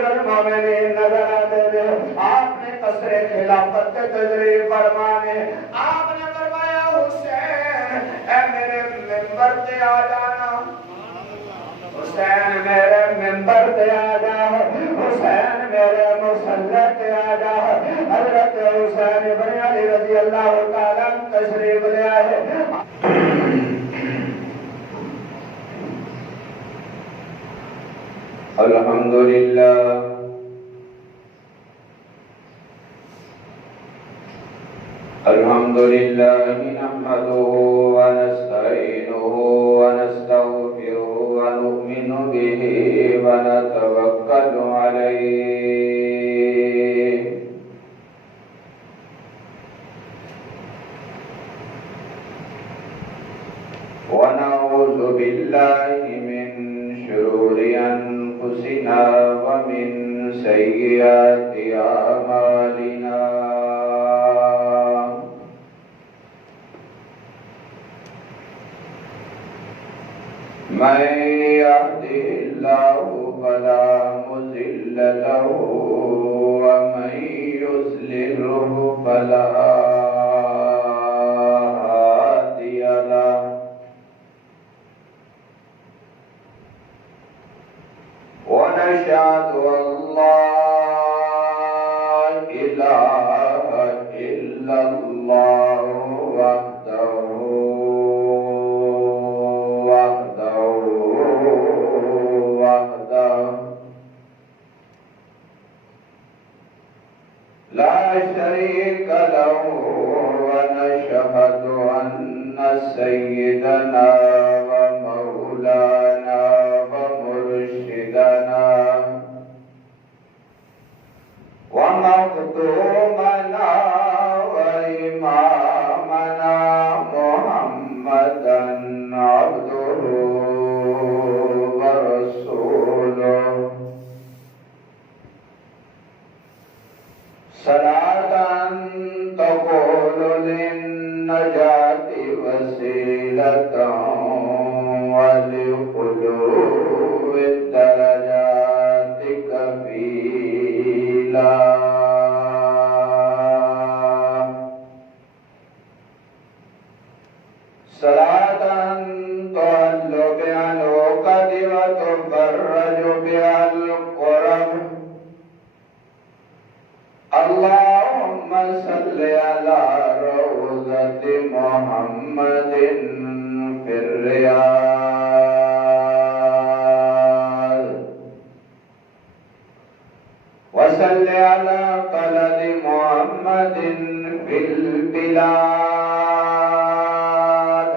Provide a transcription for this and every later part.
امیر المومنین نظر آتے تھے. آپ نے قصر خلافت تجریب فرمانے آپ نے فرمایا حسین اے میرے ممبر پہ آ جانا, حسین میرے ممبر پہ آ جا, حسین میرے مصلی پہ آ جا. حضرت حسین ابن علی رضی اللہ تعالیٰ تشریف لے آئے. الحمدللہ الحمدللہ نحمده ونستعینه ونستغفره ونؤمن به ونتوکل علیه ونعوذ بالله من شرور أنفسنا ومن سيئات أعمالنا من يهده الله فلا مضل له ومن يضلله فلا هادي له ونشهد أن لا إله إلا الله وحده لا شريك له ونشهد أن سيدنا ومولانا ومرشدنا ومقدومنا وإمامنا محمدا عبده ورسوله صلاة تقول للنجاة وسيلة ولقلوب الدرجات كفيلا صلاة تعل بها العقد وتفرج بها الكرب اللهم صل على روضة محمد في الرياض وصل على قلد محمد في البلاد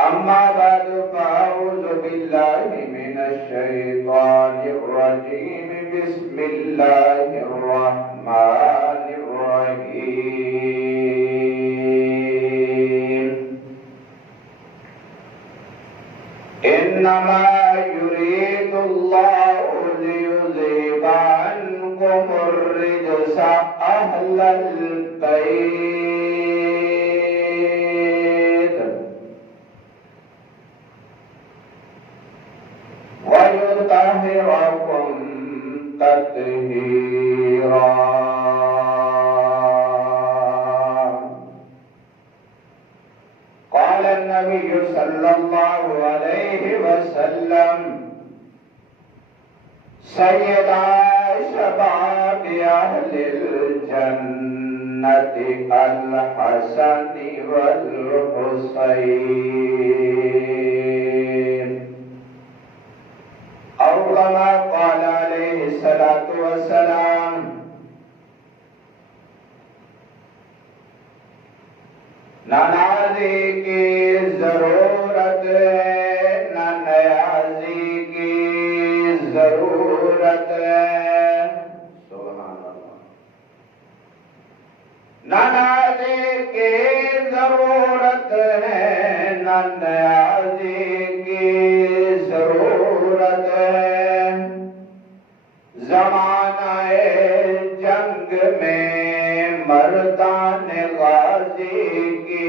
أما بعد فأعوذ بالله من الشيطان الرجيم بسم الله الرحمن الرحيم إنما يريد الله ليذهب عنكم الرجس أهل البيت ويطهركم تطهيرا قال النبي صلى الله عليه وسلم سيدا شباب أهل الجنة الحسن والحسين أو كما قال عليه الصلاة والسلام نہ نازی کی ضرورت ہے نہ نیازی کی ضرورت ہے سبحان اللہ نہ نازی کی ضرورت ہے نہ نیازی کی ضرورت ہے زمانہ جنگ میں مردان غازی کی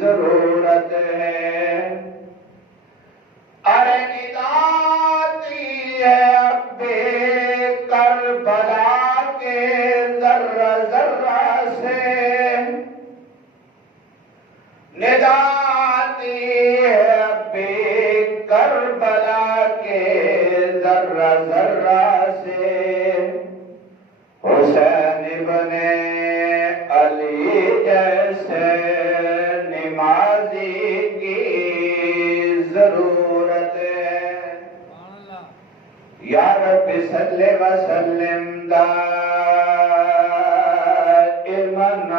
ضرورت ہے ارے ندا ذرہ ذرہ سے حسین ابن علی جیسے نمازی کی ضرورت ہے۔ یا رب صلی وسلم دائماً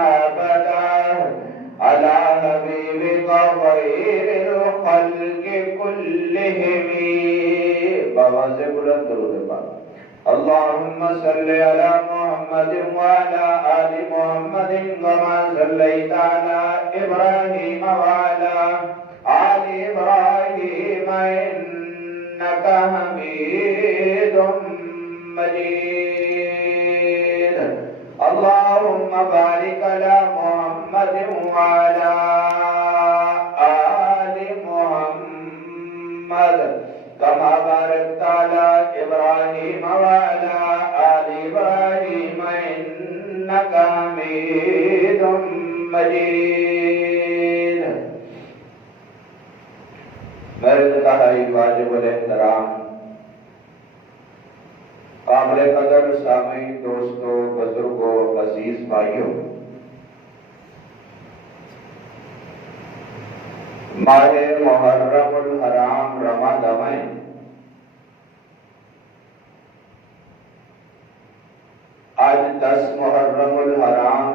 ابدا علی حبیبک خیر الخلق کلہم۔ بآواز بلند درود پاک۔ اللهم صل على محمد وعلى آل محمد كما صليت على إبراهيم وعلى آل إبراهيم إنك حميد مجيد۔ اللهم بارك على محمد وعلى آل محمد كما باركت على إبراهيم وعلى آل إبراهيم إنك حميد مجيد۔ میرے انتہائی واجب الاحترام قابل قدر سامعین، دوستوں، بزرگوں، عزیز بھائیوں، ماہ محرم الحرام رمضان آج 10 محرم الحرام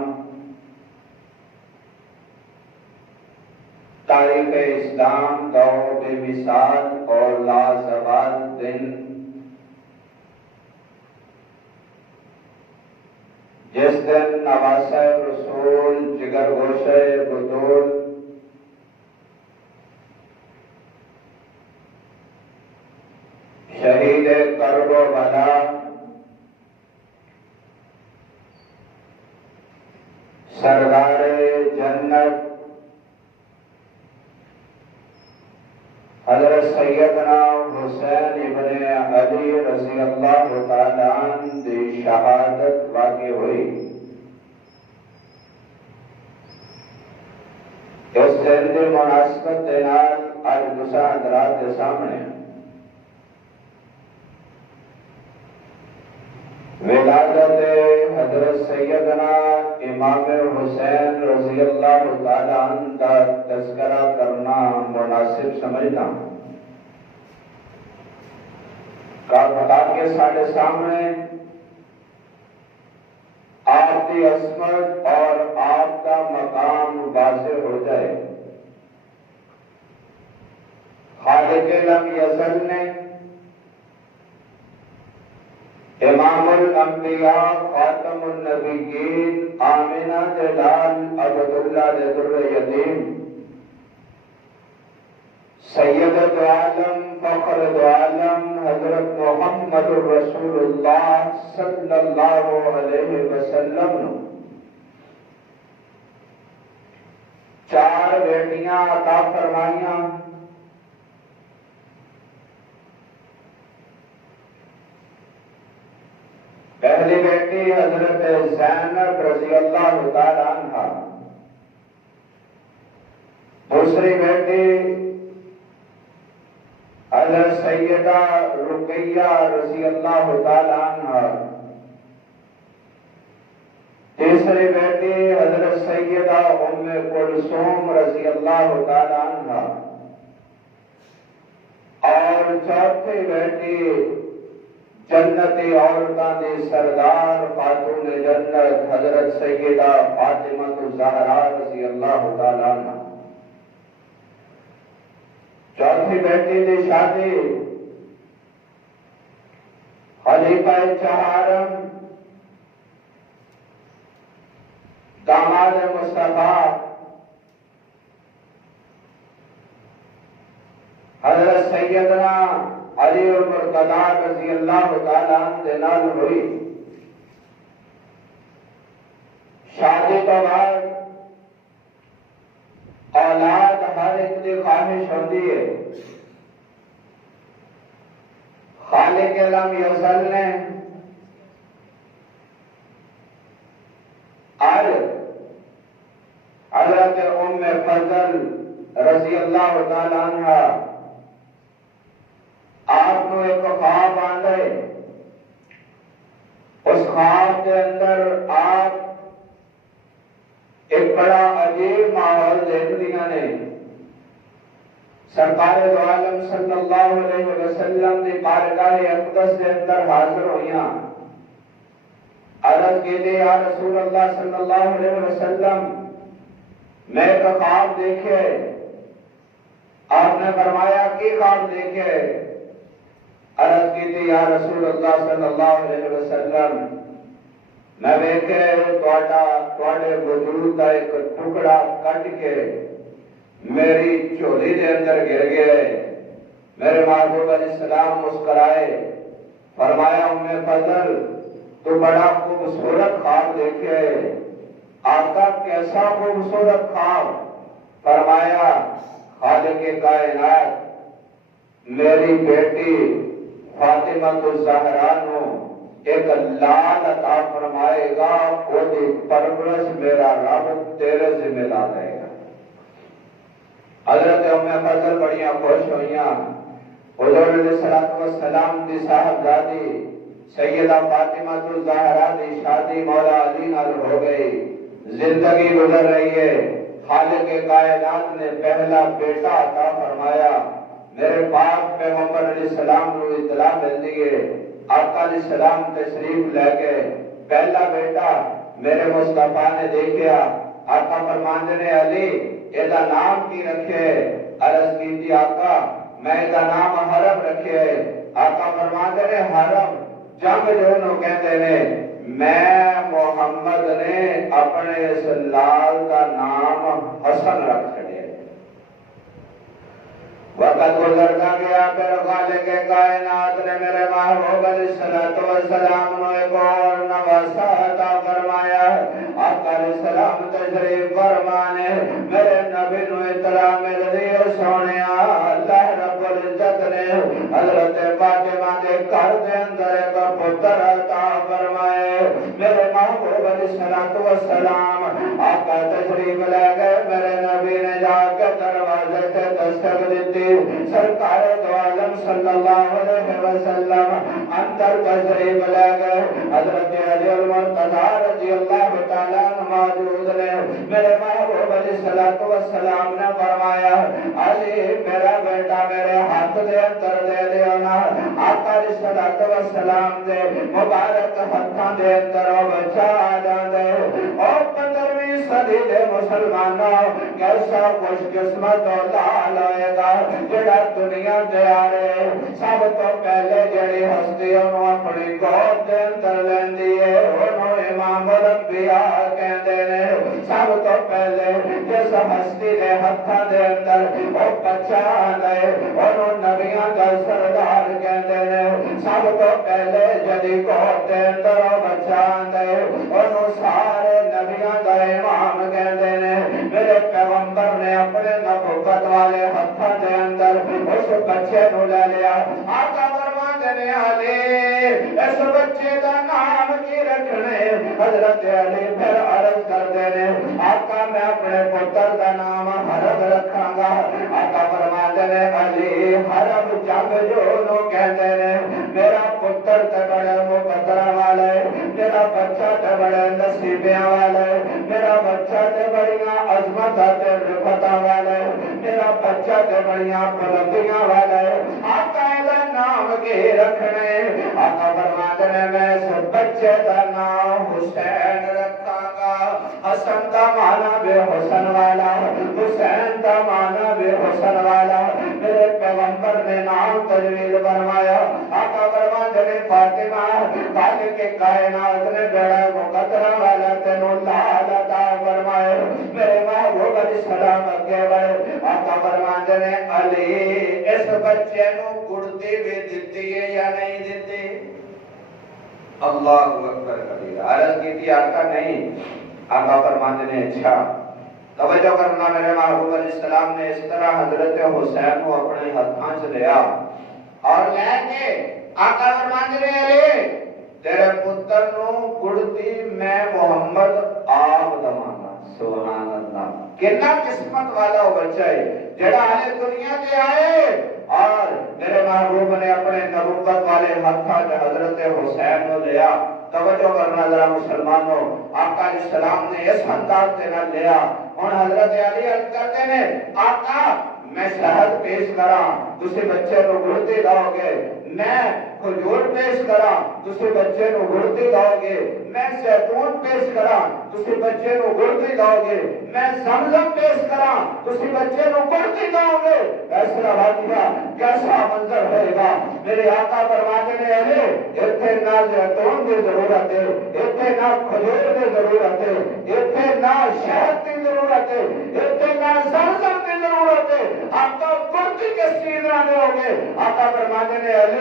تاریخ اسلام دور بے مثال اور لازوال دن، جس دن نواسہ رسول، جگر گوشہ بطول، شہید کرب و بلا، سردار جنت حضرت سیدنا حسین ابن علی رضی اللہ تعالیٰ عنہ دی شہادت واقع ہوئی۔ اس دن دی مناسبت دینال آج دوسرا حضرات کے سامنے ولادت حضرت سیدنا امام حسین رضی اللہ تعالیٰ عنہ کا تذکرہ کرنا مناسب سمجھتا ہوں، تاکہ سارے سامنے آپ کی عظمت اور آپ کا مقام واضح ہو جائے۔ خالق لم یزل نے امام الانبیاء خاتم النبیین آمنہ جلال عبداللہ در یتیم سید دو عالم فخر دو عالم حضرت محمد رسول اللہ صلی اللہ علیہ وسلم نے 4 بیٹیاں عطا فرمائیاں۔ پہلی بیٹی حضرت زینب رضی اللہ تعالیٰ عنہ، دوسری بیٹی حضرت سیدہ رقیہ رضی اللہ تعالیٰ عنہ، تیسری بیٹی حضرت سیدہ ام کلثوم رضی اللہ تعالیٰ عنہ، اور چوتھی بیٹی جنتی عورتاں دی سردار خاتون جنت حضرت سیدہ فاطمہ الزہرا رضی اللہ تعالیٰ عنہ۔ چوتھی بیٹی دی شادی خلیفہ چہارم داماد مصطفیٰ حضرت سیدنا علی المرتضی رضی اللہ تعالیٰ عنہ دے نال ہوئی۔ شادی تو بعد اولاد ہر ایک دی خواہش ہوتی ہے۔ خالق لم یزل نے آج حضرت ام فضل رضی اللہ تعالیٰ عنہ آپ کو ایک خواب آندے سرکار دو عالم صلی اللہ علیہ وسلم دی بارگاہ اقدس دے اندر حاضر ہوئیاں عرض کی دی یا رسول اللہ صلی اللہ علیہ وسلم میں ایک خواب دیکھے آپ نے فرمایا کی خواب دیکھے عرض کی دی یا رسول اللہ صلی اللہ علیہ وسلم میں دیکھے توڑے وجود کا ایک ٹکڑا کٹ کے میری چولی دے اندر گر گئے میرے محبوب علیہ السلام مسکرائے فرمایا ام فضل تو بڑا خوبصورت خواب دیکھے آقا کیسا خوبصورت خواب فرمایا خالق کائنات میری بیٹی فاطمہ الزہرا نو ایک لال عطا فرمائے گا وہ دی پرورش میرا رب تیرے سے ملا دے گا حضرت ام فضل بڑیاں خوش ہوئیاں حضور علیہ السلام دی صاحبزادی سیدہ فاطمہ الزہرا دی شادی مولا علی نال ہو گئی زندگی گزر رہی ہے خالق کائنات نے پہلا بیٹا عطا فرمایا میرے پاک پیغمبر علیہ السلام کو اطلاع مل دیئے آقا علیہ السلام تشریف لے کے پہلا بیٹا میرے مصطفیٰ نے دیکھیا آقا فرماندے نے علی ایدہ نام کی رکھے عرض کی تھی آقا میں ایدہ نام حرم رکھے آقا فرماندے نے حرم جنگ جو انہوں کہتے نے میں محمد نے اپنے اس لال کا نام حسن رکھ چھڑے وقت گزرتا گیا پھر خالق کائنات نے میرے محبوب علیہ السلام نے ایک اور نواسا عطا فرمایا آقا علیہ السلام تشریف فرمانے میرے نبی نو اطلاع مل دی سونیا اللہ رب العزت نے حضرت فاطمہ کے گھر دے اندر ایک پتر عطا فرمائے میرے محبوب علیہ السلام آقا تشریف لے گئے میرے نبی نے جا کے دروازے سے دستک دیتی سرکار دو عالم صلی اللہ علیہ وسلم اندر تشریف لے گئے حضرت علی المرتضی رضی اللہ تعالیٰ موجود نے میرے محبوب علیہ السلام نے فرمایا علی میرا بیٹا میرے ہاتھ دے اندر دے دینا آقا علیہ السلام دے مبارک ہاتھاں دے اندر وہ بچہ آ جاندے اور 15ویں صدی دے مسلمانوں کیسا خوش قسمت اور لال ہوئے گا جڑا دنیا دے آرے سب تو پہلے جڑی ہستی انہوں اپنی گود دے اندر لیندی ہے انہوں امام الانبیاء کہندے نے سب تو پہلے جس ہستی دے ہتھاں دے اندر وہ بچہ آندے انہوں نبیاں دا سردار کہندے نے سب تو پہلے جڑی گود دے اندر وہ بچہ آندے انہوں سارے نبیاں دا امام کہندے نے میرے پیغمبر نے اپنے نبوت والے ہتھاں دے اندر اس بچے نو لے لیا آقا فرماندے نے علی اس بچے دا نام کی رکھنے حضرت علی پھر عرض کردے نے آقا میں اپنے پتر دا نام حرم رکھاں گا آقا فرماندے نے علی حرم جنگ جو نو کہندے نے میرا پتر تے بڑے مقدر والا ہے میرا بچہ تے بڑے نصیبیاں والا ہے میرا بچہ تے بڑیاں عظمت تے رفتاں والا ہے میرا بچہ تے بڑیاں بلندیاں والا ہے آقا دا نام کے رکھنے آقا فرماتے نے میں اس بچے دا نام حسین رکھاں گا حسن دا معنی بے حسن والا حسین دا معنی بے حسن والا میرے پیغمبر نے نام تجویز فرمایا آقا فرماتے نے فاطمہ خالق کے کائنات نے بڑا مقدرہ والا تینوں لال عطا فرمائے میرے محبوب علیہ السلام اگے بڑھے آقا فرماتے نے علی اس بچے نو گڑتی بھی دیتی ہے یا نہیں دیتی اللہ اکبر کبیر عرض کی تھی آقا نہیں آقا فرماتے نے اچھا توجہ کرنا میرے محبوب علیہ السلام نے اس طرح حضرت حسین کو اپنے ہاتھاں سے لیا اور لے کے آقا فرماتے نے علی تیرے پتر نو گڑتی میں محمد آپ دمانا سبحان اللہ کتنا قسمت والا وہ بچہ ہے جڑا آنے دنیا کے آئے اور میرے محبوب نے اپنے نبوت والے ہاتھاں حضرت حسین کو لیا توجہ کرنا ذرا مسلمانوں آقا علیہ السلام نے اس انداز سے نہ لیا اور حضرت علی عرض کرتے ہیں آقا میں شہد پیش کرا تسی بچے نو گڑتی لاؤ گے، میں کھجور پیش کرا تسی بچے نو گڑتی لاؤ گے، میں زیتون پیش کرا تسی بچے نو گڑتی لاؤ گے، میں زمزم پیش کرا تسی بچے نو گڑتی لاؤ گے۔ فیصلہ واقعہ کیسا منظر ہوئے گا؟ میرے آقا فرماتے ہیں اتنے نہ زیتون کی ضرورت ہے، اتنے نہ کھجور کی ضرورت ہے، اتنے نہ شہد کی ضرورت ہے، اتنے نہ زمزم کی ضرورت ہے، آپ کا گڑتی کس چیز نہ دو گے؟ آقا فرماتے ہیں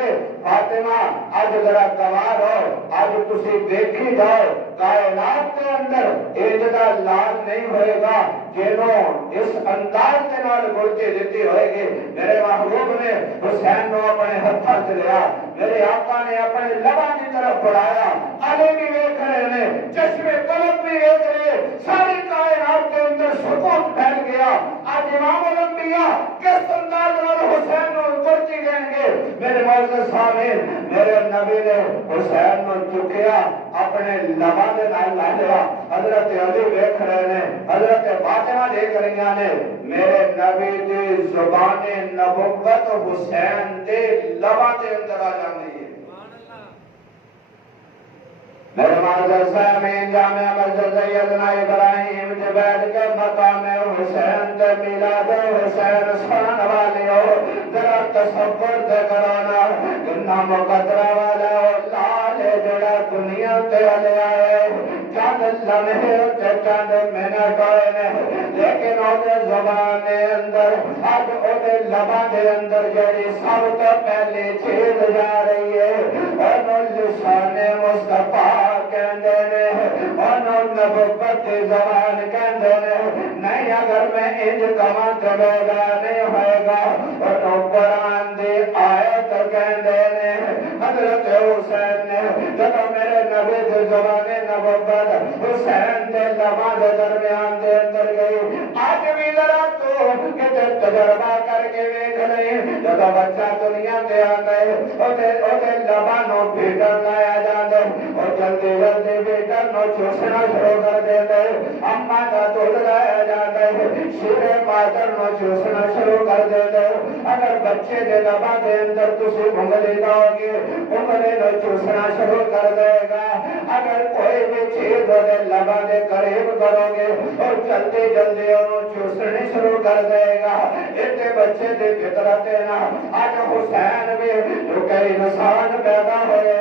فاطمہ آج ذرا گوار ہو، آج تسی دیکھی جاؤ کائنات کے اندر ایجدہ لال نہیں ہوئے گا جنہوں اس انداز کے نال گڑتی دیتی ہوئے گی۔ میرے محبوب نے حسین کو اپنے ہتھا سے لیا، میرے آقا نے اپنے لبا کی طرف بڑھایا، علی بھی دیکھ رہے ہیں، چشمے قلب بھی دیکھ رہے، ساری کائنات کے اندر سکون پھیل گیا۔ آج امام الانبیاء کس انداز نال حسین کو گڑتی دیں گے؟ میرے معزز سامعین، میرے نبی نے حسین کو چکیا اپنے لبا دے نال لیا، حضرت علی دیکھ رہے ہیں، حضرت فاطمہ دیکھ رہی ہیں، میرے نبی دی زبان نبوت حسین دے لبا دے اندر آ جاندی ہے۔ میرے معزز سامعین، جامعہ مسجد سیدنا ابراہیم کے بیٹھ کے مقام حسین تے میلاد حسین سنن والے ہو، ذرا تصور تے کرونا کتنا مقدرہ والا لال جڑا دنیا تے علی آئے، چند لمحے تے چند منٹ ہوئے نے، لیکن او دے زبان دے اندر اج او دے لباں دے اندر جڑی سب تو پہلی چیز جا رہی ہے او لسان مصطفیٰ کہندے نے، انہوں نبوت دی زبان کہندے نے، نہیں اگر میں انج کہاں تے بیگا نہیں ہوئے گا، انہوں قرآن دی آیت کہندے نے۔ حضرت حسین نے جب میرے نبی دی زبان نبوت حسین دے لباں دے درمیان دے اندر گئی، آج بھی ذرا تو کتے تجربہ کر کے ویکھ نہیں، جب بچہ دنیا تے آندا ہے او دے لباں نو بھیٹر لایا جاندا ہے، اور جلدی جلدی بھیٹر نو چوسنا شروع کر دیندے، اماں دا دودھ لایا جاندا ہے، شیر مادر نو چوسنا شروع کر دیندے۔ اگر بچے دے لباں دے اندر تسی انگلی لاؤ گے، انگلی نو چوسنا شروع کر دے گا۔ اگر کوئی بھی چیز دے لباں دے قریب کرو گے اور جلدی جلدی انہوں چوسنے شروع کر دے گا۔ اتنے بچے دے فطرت نا، آج حسین بھی جو کہ انسان پیدا ہوئے،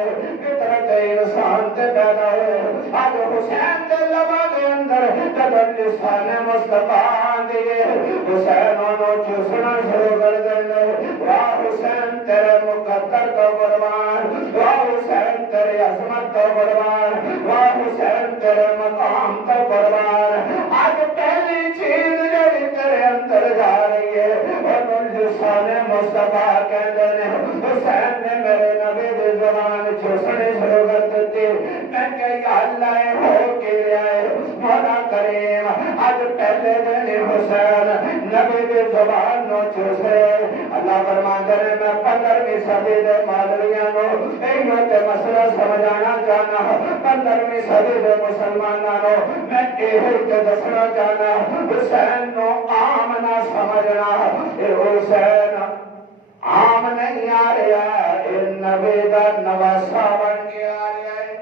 فطرت انسان تے پیدا ہوئے، آج حسین دے لباں دے اندر جب لسان مصطفیٰ دیئے، حسین انہوں چوسنا شروع کر دے۔ واہ حسین تیرے مقدر تو قربان، واہ حسین تیرے عظمت تو قربان، واہ حسین تیرے مقام تو قربان۔ آج پہلی چیز جڑی تیرے اندر جا رہی ہے انہوں لسان مصطفیٰ کہندے نے، حسین نے میرے نبی دی زبان چوسنے شروع کر دیتی۔ میں کہ یا اللہ ہو کے لئے مولا کریم، آج پہلے دن حسین نبی دی زبان نو چوسے۔ اللہ فرماندے نے میں 15ویں صدی دے مولویاں نو ایو تے مسئلہ سمجھانا چاہنا، 15ویں صدی دے مسلماناں نو میں ایو تے دسنا چاہنا، حسین نو عام نہ سمجھنا، اے حسین عام نہیں آ رہا، اے نبی دا نواسا بن کے آ رہا ہے،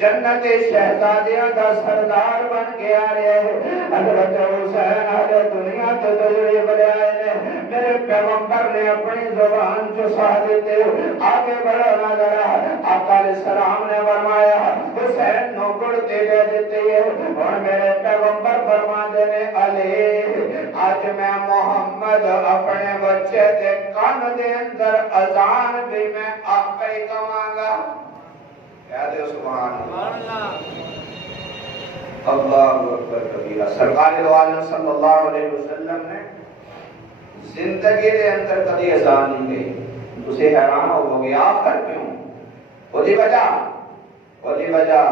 جنت شہزادیاں دا سردار بن کے آ رہے ہیں۔ حضرت حسین آج دنیا تے تجریب لے آئے نے، میرے پیغمبر نے اپنی زبان چسا دیتے، آگے بڑھو نہ ذرا، آقا علیہ السلام نے فرمایا حسین نو گڑتی دے دیتے ہیں، اور میرے پیغمبر فرما دینے علی آج میں محمد اپنے بچے دے کان دے اندر اذان بھی میں آقا ہی کہاں گا۔ یاد ہے سبحان اللہ، اللہ اکبر کبیرہ۔ سرکار دو عالم صلی اللہ علیہ وسلم نے زندگی دے اندر کبھی اذان نہیں گئی، اسے حیران ہو گیا آخر کیوں؟ وہی وجہ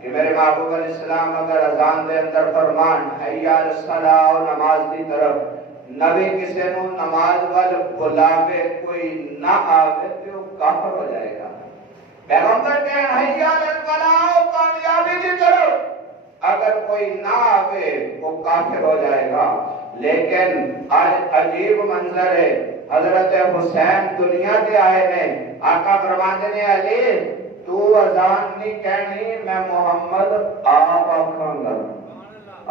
کہ میرے محبوب علیہ السلام اگر اذان دے اندر فرمان حی علی الصلاۃ و نماز دی طرف نبی کسے نو نماز وال بلاوے کوئی نہ آوے تو کافر ہو جائے گا۔ پیغمبر کے حی علی الفلاح کامیابی دی طرف اگر کوئی نہ آوے وہ کافر ہو جائے گا۔ لیکن آج عجیب منظر ہے، حضرت حسین دنیا دے آئے نے، آقا فرماتے نے علی تو اذان نہیں کہنی، میں محمد آپ آکھاں گا۔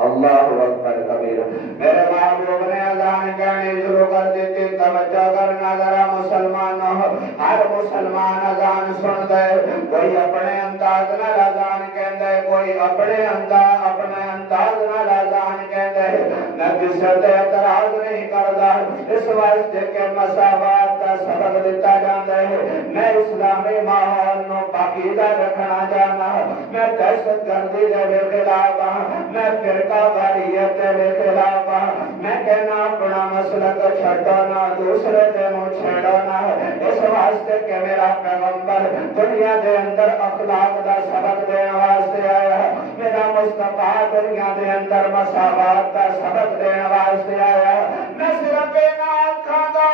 اللہ اکبر کبیر۔ میرے محبوب نے اذان کہنی شروع کر دیتی، توجہ کرنا ذرا مسلمانوں، ہر مسلمان اذان سن دے، کوئی اپنے انداز نال اذان کہندا ہے، کوئی اپنے انداز نال اذان کہندا ہے۔ میں کسی تے اعتراض نہیں کردا، اس واسطے کہ مساوات کا سبق دتا جاندا ہے۔ میں اسلامی ماحول نو پاکیزہ رکھنا چاہنا، میں دہشت گردی دے خلاف ہاں، میں فرقہ واریت دے خلاف ہاں، میں کہنا اپنا مسلک چھڈو نہ، دوسرے دے نو چھیڑو نہ، اس واسطے کہ میرا پیغمبر دنیا دے اندر اخلاق دا سبق دین واسطے آیا، میرا مصطفیٰ دنیا دے اندر مساوات دا سبق دین واسطے آیا۔ میں صرف نہ آکھاں گا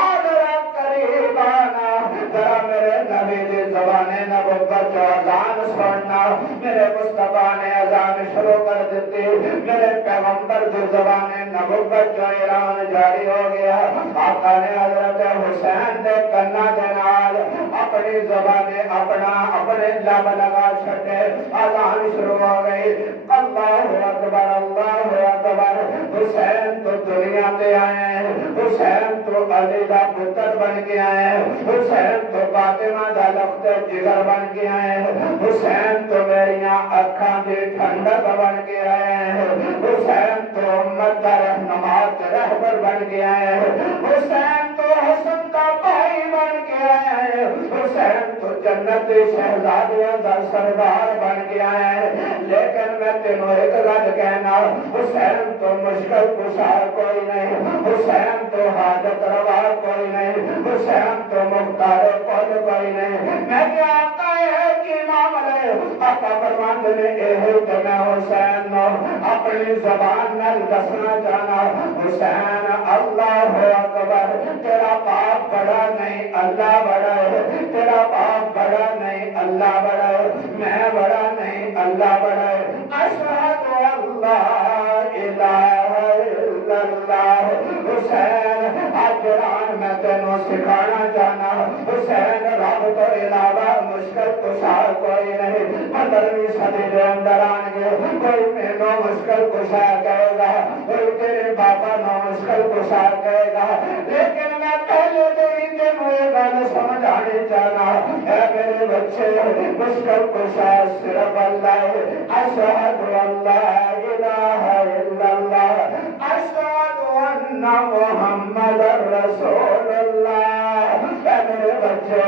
آدھرا قریب آنا، ذرا میرے نبی دی زبان نبوت جو اذان سننا، میرے مصطفیٰ نے اذان شروع کر دیتی، میرے پیغمبر دی زبان نبوت جو اعلان جاری ہو گیا۔ آقا نے حضرت حسین دے کنا دے نال اپنی زبان اپنے لب لگا چھٹے، اذان شروع ہو گئی۔ اللہ اکبر اللہ اکبر، حسین تو دنیا تے آئے ہیں، حسین تو علی دا پتر بن کے آئے ہیں، حسین تو فاطمہ دا لخت جگر بن کے آئے ہیں، حسین تو میریاں اکھاں دی ٹھنڈک بن کے آئے ہیں، حسین تو امت دا رہنما رہبر بن کے آئے ہیں، حسین تو حسن کا بھائی بن کے آئے ہیں، حسین تو جنت شہزادیاں دا سردار بن کے آئے ہیں۔ لیکن میں تینوں ایک گل کہنا، حسین تو مشکل کشا کوئی نہیں، حسین تو حاجت روا کوئی نہیں، حسین تو مختار کل کوئی نہیں۔ میں کیا آتا ہے کہ معاملے آقا فرماندے نے اے کہ میں حسین نو اپنی زبان نال دسنا چاہنا، حسین اللہ اکبر، تیرا باپ بڑا نہیں اللہ بڑا ہے، تیرا باپ بڑا نہیں اللہ بڑا ہے، میں بڑا نہیں اللہ بڑا ہے۔ اشہد اللہ الہ الا اللہ۔ حسین آجران میں تینوں سکھانا چاہنا، حسین رب تو علاوہ مشکل کشا کوئی نہیں۔ 15ویں صدی دے اندر آن گے، کوئی مینوں مشکل کشا کہے گا، کوئی تیرے بابا نو مشکل کشا کہے گا، لیکن میں پہلے دن تینوں یہ گل سمجھانے چاہنا، اے میرے بچے مشکل کشا صرف اللہ ہے۔ اشہد اللہ الہ الا اللہ، اشہد ان محمد رسول اللہ۔ اے میرے بچے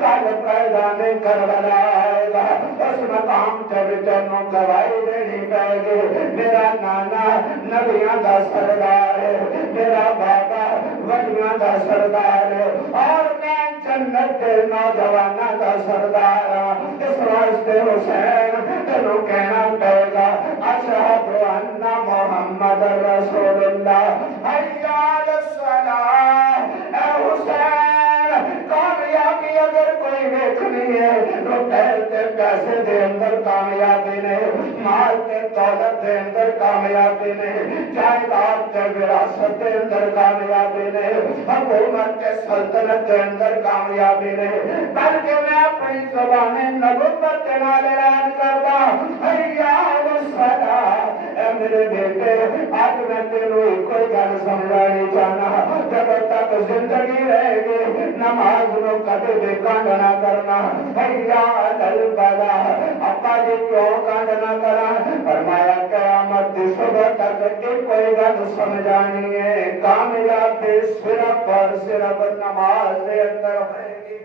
کل پیدا نہیں کربلا آئے گا، اس مقام تے بھی تینوں گواہی دینی پائے گی، میرا نانا نبیاں دا سردار ہے، میرا بابا ولیاں دا سردار ہے، اور میں جنت دے نوجواناں دا سردار ہاں۔ اس واسطے حسین تینوں کہنا پائے گا اشہد ان محمد رسول اللہ، حی علی الصلاۃ۔ اے حسین کامیابی اگر کوئی دیکھنی ہے تو پہل تے پیسے دے اندر کامیابی نہیں، مال تے دولت دے اندر کامیابی نہیں، جائیداد تے وراثت دے اندر کامیابی نہیں، حکومت تے سلطنت دے اندر کامیابی نہیں، بلکہ میں اپنی زبان نبوت کے نال اعلان کردا حی علی الصلاۃ۔ اے میرے بیٹے آج میں تینوں کوئی گل سمجھانی چاہنا، جب تک زندگی رہے گی نماز نو کبھی بھی کانڈ نہ کرنا، حی علی الفلاح۔ ابا جی کیوں کانڈ نہ کرا؟ فرمایا قیامت دی صبح تک کوئی گل سمجھانی ہے، کامیابی صرف اور صرف نماز دے اندر ہوئے گی۔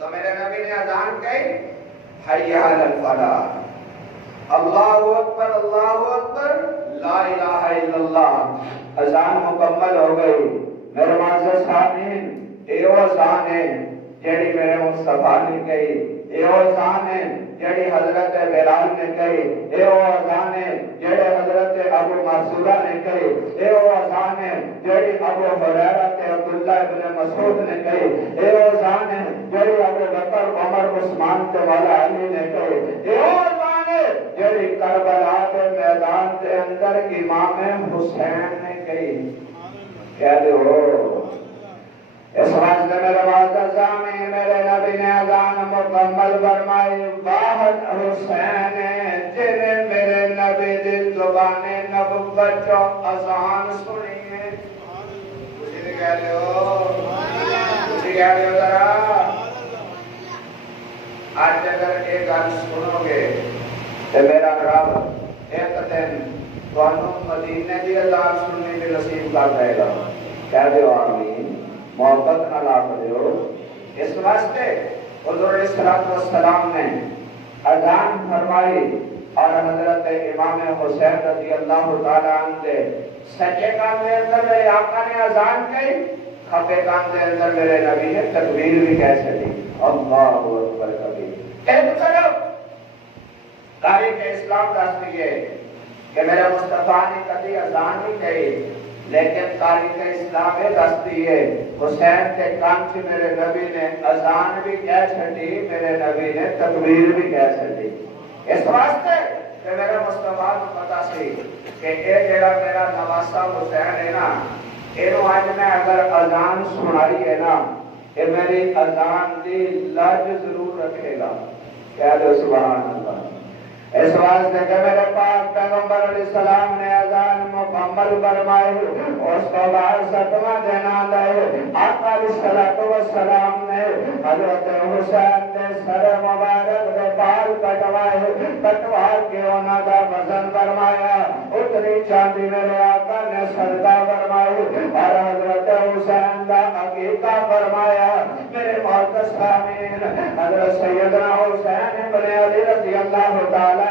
تو میرے نبی نے اذان کہی حی علی الفلاح، اللہ اکبر لا الہ الا اللہ۔ اذان مکمل ہو گئی۔ میرے معزز سامعین، ایو اذان ہے جیڑی میرے مصطفیٰ نے کہی، ایو اذان ہے جیڑی حضرت بلال نے کہی، ایو اذان ہے جیڑے حضرت ابو محسورہ نے کہی، ایو اذان ہے جیڑی ابو ہریرہ تے عبداللہ ابن مسعود نے کہی، ایو اذان ہے جیڑی ابو بکر عمر عثمان تے والا علی نے کہی، ایو اذان ہے کربلا کے میدان کے اندر امام حسین نے کہی کہہ دو اس واسطے میرے معزز سامعین میرے نبی نے اذان مکمل فرمائی واحد حسین جنہیں میرے نبی دی زبان نبوت جو اذان سنی ہے مجھے کہہ دو ذرا آج اگر ایک گل سنو گے تو میرا رب ایک دن تمہیں مدینے کی اذان سننے کی نصیب کر دے گا کہہ دو آمین محبت نہ لاکھ دیو اس واسطے حضور علیہ السلام نے اذان فرمائی اور حضرت امام حسین رضی اللہ تعالیٰ عنہ دے سچے کام دے اندر میرے آقا نے اذان کہی کھپے کام دے اندر میرے نبی نے تکبیر بھی کیسے دی اللہ اکبر کبیر ایک کرو تاریخ اسلام دستی ہے کہ میرے مصطفیٰ نے کبھی اذان نہیں کہی لیکن تاریخ اسلام دستی ہے حسین کے کان سے میرے نبی نے اذان بھی کہہ چھٹی میرے نبی نے تکبیر بھی کہہ چھٹی اس واسطے کہ میرے مصطفیٰ کو پتا سی کہ یہ جڑا میرا نواسا حسین ہے نا اینو آج میں اگر اذان سنائی ہے نا یہ میری اذان دی لج ضرور رکھے گا کہہ دو سبحان اللہ اس واسطے کہ میرے پاک پیغمبر علیہ السلام نے اذان مکمل فرمائی اس کو بعد ستواں دن آتا ہے آقا علیہ السلام نے حضرت حسین نے سر مبارک دے بال کٹوا کے انہاں دا وزن فرمایا اتنی چاندی میرے آقا نے صدقہ فرمائی اور حضرت حسین دا عقیقہ فرمایا میرے معزز سامعین حضرت سیدنا حسین بن علی رضی اللہ تعالی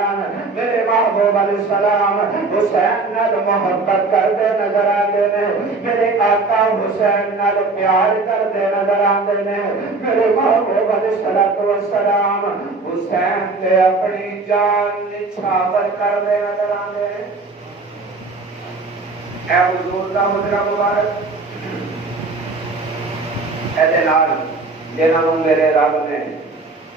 میرے محبوب علیہ السلام حسین نال محبت کرتے نظر آتے نے میرے آقا حسین نال پیار کرتے نظر آتے نے میرے محبوب علیہ السلام حسین نے اپنی جان نچھاور کرتے نظر آتے نے اے حضور دا حجرہ مبارک اے دلال جنہوں میرے رب نے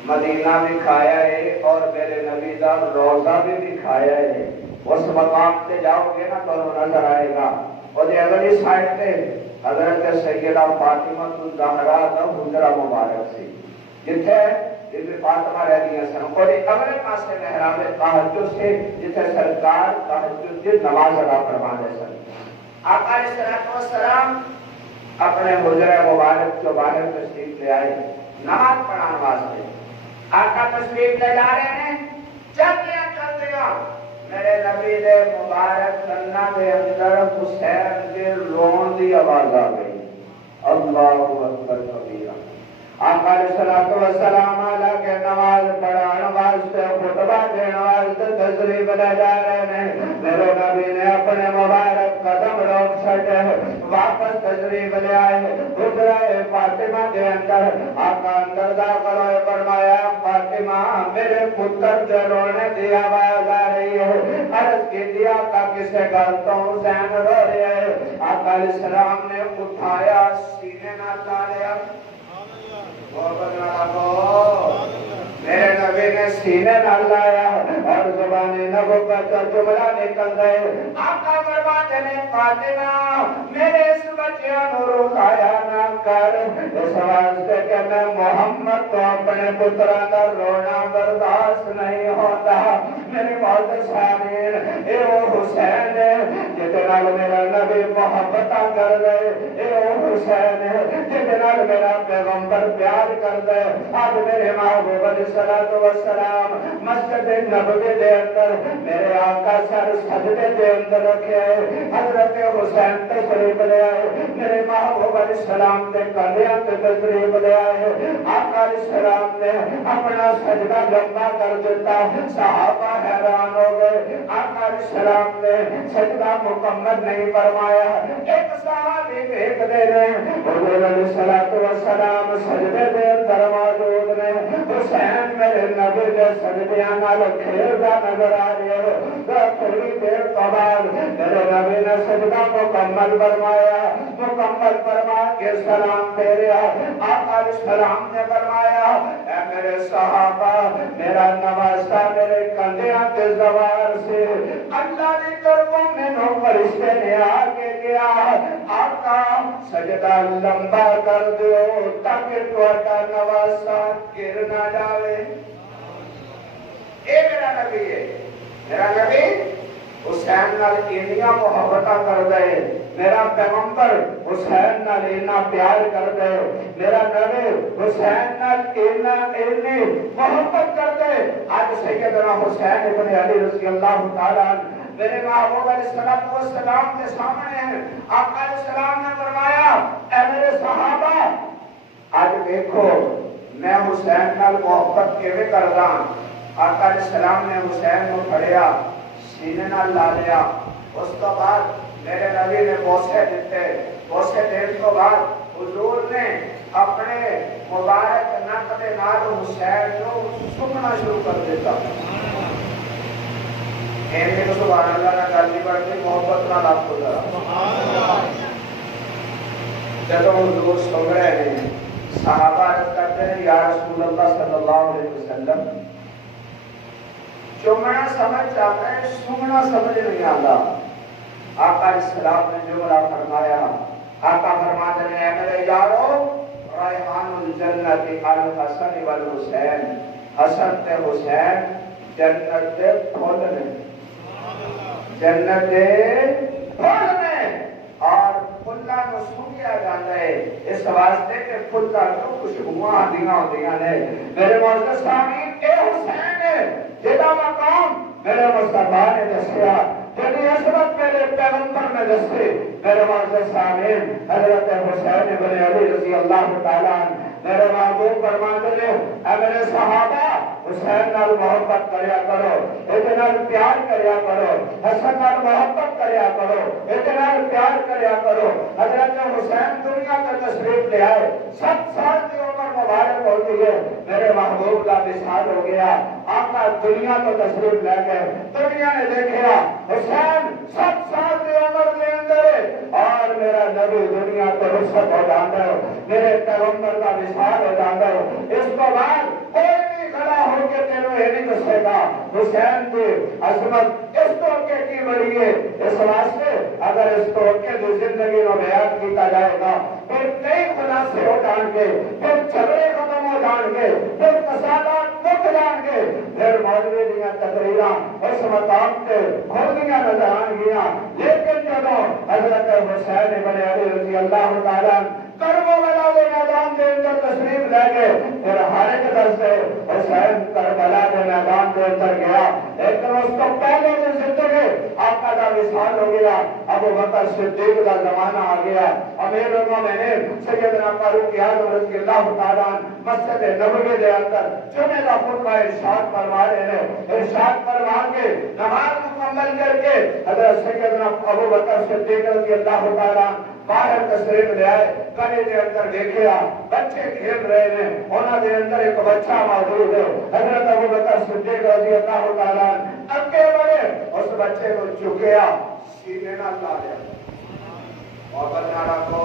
مدینہ بھی کھایا ہے اور میرے نبی دا روزہ بھی دکھایا ہے اس مقام تے جاؤ گے نا تو نظر آئے گا اور یہ اگلی سائڈ تے حضرت سیدہ فاطمہ الزہرا دا حجرہ مبارک سی جتھے فاطمہ رہنیاں سن اور اگلے پاسے محراب تہجد سے جتھے سرکار تہجد کی نماز ادا فرمانے سن آقا علیہ السلام اپنے حجرہ مبارک جو باہر تشریف لے آئے نماز پڑھانے واسطے آقا تشریف لے جا رہے ہیں چل دیا میرے نبی دے مبارک کنہ دے اندر حسین کے رون دی آواز آ گئی اللہ اکبر کبیرہ آقا علیہ السلام علیہ کے نماز پڑھانے واسطے خطبہ دینے واسطے تشریف لے جا رہے ہیں میرے نبی نے اپنے مبارک قدم روک چھٹے واپس تشریف لے آئے حجرہ فاطمہ کے اندر آقا اندر داخل ہوئے فرمایا فاطمہ میرے پتر کے رونے دی آواز آ رہی ہے عرض کی دیا آقا کسے گل تو حسین رو رہے ہیں آقا علیہ السلام نے اٹھایا سینے نہ ڈالیا میرے نبی نے سینے نہ لایا اور زبان نبوت کا جملہ نکل گئے آقا فرماتے ہیں فاطمہ میرے اس بچے نو رکایا نہ کر اس واسطے کہ میں محمد تو اپنے پترا کا رونا برداشت نہیں ہوتا میرے معزز سامعین اے وہ حسین ہے جتنا میرا نبی محبت کر گئے اے وہ حسین ہے جتنا میرا پیغمبر پیار کر دے اب میرے محبوب علیہ السلام مسجد نبوی دے اندر میرے آقا سر سجدے دے اندر رکھے حضرت حسین تشریف لے آئے میرے محبوب علیہ السلام دے کندھیاں تے تشریف لے آئے آقا علیہ السلام نے اپنا سجدہ لمبا کر دیتا صحابہ حیران ہو گئے آقا علیہ السلام نے سجدہ مکمل نہیں فرمایا ایک صحابی دیکھ دے رہے حضور علیہ السلام سجدے دے اندر موجود نے حسین میرے نبی نبی دے سجدیاں نال کھیلدا نظر آ رہے ہو تھوڑی دیر تو بعد میرے نبی نے سجدہ مکمل فرما کے سلام دے رہا آقا علیہ السلام نے فرمایا اے میرے صحابہ میرا نواسا میرے کندھیاں تے زوار سے اللہ دی طرفوں مینوں فرشتے نے آ کے گیا آقا سجدہ لمبا کر دیو تاکہ تہاڈا نواسا گر نہ جاوے اے میرا نبی ہے میرا نبی حسین نال انیاں محبتاں کر دے میرا پیغمبر حسین نال اتنا پیار کر دے میرا نبی حسین نال اتنی محبت کر دے آج سیدنا حسین ابن علی رضی اللہ تعالیٰ میرے محبوب علیہ السلام کے سامنے ہیں آقا علیہ السلام نے فرمایا اے میرے صحابہ آج دیکھو میں حسین نال محبت کیویں کردا آقا علیہ السلام نے حسین کو پھڑیا سینے نال لا لیا اس تو بعد میرے نبی نے بوسے دیتے بوسے دینے کو بعد حضور نے اپنے مبارک نک دے نال حسین کو سکنا شروع کر دیتا اینے کو سبحان اللہ نہ گالی پڑھتے محبت نہ لاپ ہو جا جب حضور سن رہے ہیں صحابہ عرض کرتے ہیں یا رسول اللہ صلی اللہ علیہ وسلم چومنا سمجھ جاتا ہے سننا سمجھ نہیں آتا آقا علیہ السلام نے جملہ فرمایا آقا فرماتے ہیں میرے یارو ریحان الجنت الحسن والحسین حسن تے حسین جنت دے پھول نے جنت دے پھول نے اور پھلاں نو سونگیا جاندا ہے اس واسطے کہ پھلاں تو خوشبوواں آندیاں ہوندیاں نے میرے معزز سامعین اے حسین ہے جدا مقام میرے مصطفیٰ نے دسیا جنی عظمت میرے پیغمبر نے دسے میرے معزز سامعین حضرت حسین بن علی رضی اللہ تعالیٰ میرے محبوب فرماتے ہیں اے میرے صحابہ حسین نال محبت کریا کرو اتنا پیار کریا کرو حسن نال محبت کریا کرو اتنا پیار کریا کرو حضرت حسین دنیا کا تشریف لے آئے 7 سال کی عمر مبارک ہوتی ہے میرے محبوب کا وصال ہو گیا آقا دنیا کو تشریف لے گئے دنیا نے دیکھا حسین 7 سال کی عمر کے اندر اور میرا نبی دنیا کو رخصت ہو جاتا ہے میرے پیغمبر کا وصال ہو جاتا ہے اس کو بعد کوئی نہیں کھڑا ہو کے تینوں یہ نہیں دسے گا حسین کی عظمت اس توقع کی بڑی ہے اس واسطے اگر اس توقع کی زندگی میں بیان کیتا جائے گا پھر کئی خلاصے ہو جان گے پھر جھگڑے ختم ہو جان گے پھر فسادات مک جان گے پھر مولوی دیاں تقریراں اس مقام تے کھولنیاں نظر آن گیاں لیکن جب حضرت حسین بن علی رضی اللہ تعالیٰ کربلا کے میدان کے اندر تشریف لے گئے پھر ہر ایک در سے حسین کربلا کے میدان کے اندر گیا لیکن اس کو پہلے کی زندگی آقا کا وصال ہو گیا ابو بکر صدیق کا زمانہ آ گیا امیر المومنین سیدنا فاروق اعظم رضی اللہ تعالیٰ مسجد نبوی کے اندر جمعہ کا خطبہ ارشاد فرما رہے ہیں ارشاد فرما کے نماز مکمل کر کے حضرت سیدنا ابو بکر صدیق رضی اللہ تعالیٰ باہر تشریف لے آئے گلے کے اندر دیکھا بچے کھیل رہے ہیں انہوں نے اندر ایک بچہ موجود ہے حضرت ابو بکر صدیق رضی اللہ تعالیٰ اگے بڑھے اس بچے کو چکیا سینے نہ لا لیا اور بچہ رکھو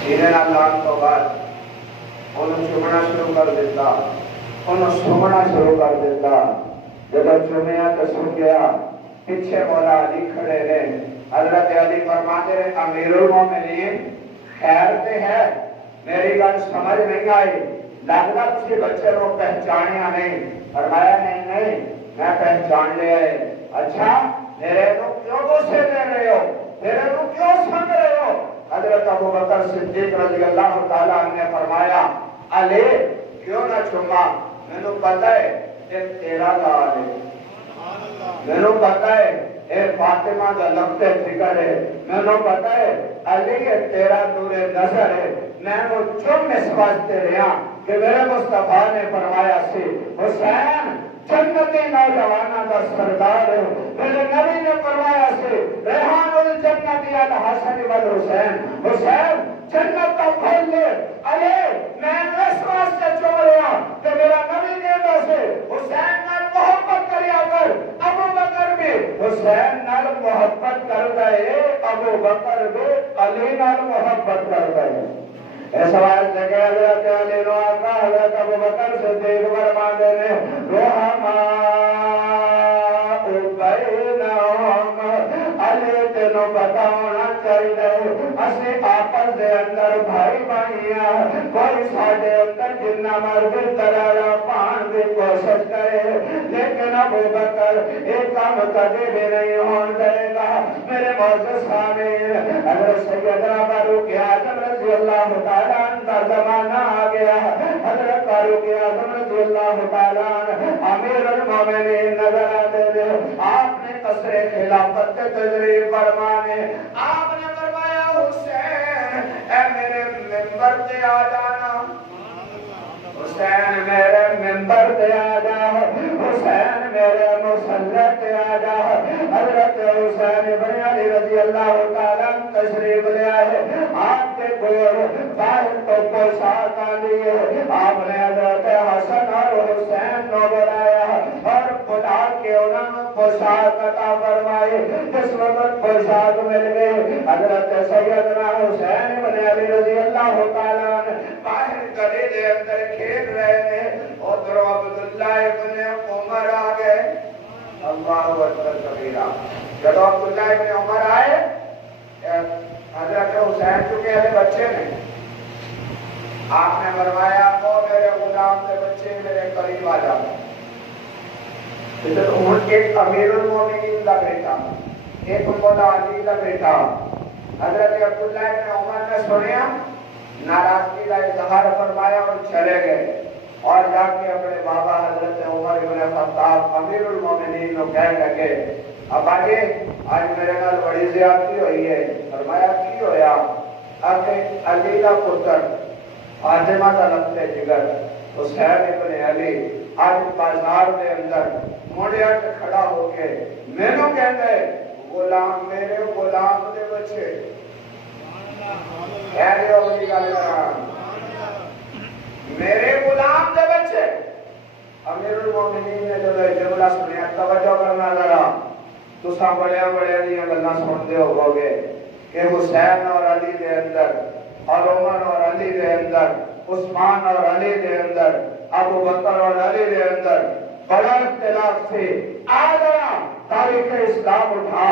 سینے نہ لان تو بعد انہوں چومنا شروع کر دیتا انہوں سومنا شروع کر دیتا جب چومیا تو سن گیا پیچھے مولا علی کھڑے رہے حضرت علی فرماتے رہے امیر المومنین خیر تے ہے میری گل سمجھ نہیں آئی لگتا کسی بچے کو پہچانیا نہیں فرمایا نہیں میں پہچان لیا ہے اچھا میرے کو کیوں غصے دے رہے ہو میرے کو کیوں سن رہے ہو حضرت ابو بکر صدیق رضی اللہ تعالیٰ نے فرمایا علی کیوں نہ چوما میں نے پتہ ہے کہ تیرا لال ہے میں نے پتا ہے اے فاطمہ کا لفظ فکر ہے میں نے پتا ہے علی تیرا نور نظر ہے میں وہ چم اس واسطے رہا کہ میرے مصطفیٰ نے فرمایا سی حسین جنتی نوجوانہ دا سردار ہے. میرے نبی نے فرمایا سی ریحان الجنت الحسن والحسین حسین جنت کا پھل لے. ارے میں اس واسطے چھوڑ رہا کہ میرا نبی کہتا سے حسین نال محبت کریا کر. ابو بکر بھی حسین نال محبت کر گئے, ابو بکر بھی علی نال محبت کر گئے. اس واسطے کہ حضرت علی نو آقا حضرت ابو بکر صدیق فرماتے نے رحماء بینہم علی تینوں بتانا چاہیے اسی آپس دے اندر بھائی بھائیاں کوئی ساڈے اندر جنہ مرد دراڑا پان دی کوشش کرے لیکن ابو بکر ایک کام کبھی بھی نہیں ہون دے گا. میرے معزز سامعین حضرت سیدنا فاروق اعظم رضی اللہ تعالیٰ کا زمانہ آ گیا. حضرت فاروق اعظم رضی اللہ تعالیٰ امیر المومنین نظر آتے تھے. آپ نے قصر خلافت کے تجریب فرمانے آپ نے فرمایا حسین اے میرے منبر پہ آ جانا, حسین میرے منبر پہ آ جا, حسین میرے مصلی پہ آ جا. حضرت حسین بن علی رضی اللہ تعالیٰ تشریف لے آئے. آپ کے گور باہر تو پوشاک آلی ہے. آپ نے حضرت حسن اور حسین کو بلایا اور خدا کے انہوں پوشاک عطا فرمائی. جس وقت پوشاک مل گئی حضرت سیدنا حسین بن علی رضی اللہ تعالیٰ باہر گلی دے اندر کھیل رہے ہیں. ادھر عبداللہ ابن عمر آ گئے. اللہ اکبر کبیرہ. جب عبداللہ ابن عمر آئے حضرت حسین چکے ہیں بچے نے, آپ نے فرمایا وہ میرے غلام سے بچے میرے قریب آ جاؤ. ایک امیر المومنین کا بیٹا, ایک مولا علی کا بیٹا. حضرت عبداللہ ابن عمر نے سنیا, ناراضگی کا اظہار فرمایا اور چلے گئے اور جا کے اپنے بابا حضرت عمر بن خطاب امیر المومنین کو کہنے لگے ابا جی آج میرے نال بڑی زیادتی ہوئی ہے. فرمایا کی ہویا؟ علی کا پتر فاطمہ کا لفظ جگر حسین ابن علی آج بازار دے اندر موڑیا کے کھڑا ہو کے مینوں کہتے غلام میرے غلام دے بچے میرے غلام دے بچے. امیر المومنین نے جو جملہ سنیا توجہ کرنا ذرا, تو سب بڑے بڑے دیا گلا سنتے ہو گے کہ حسین اور علی دے اندر اور عمر اور علی دے اندر عثمان اور علی دے اندر ابو بکر اور علی دے اندر بڑا اختلاف سے آدھرا تاریخ اسلام اٹھا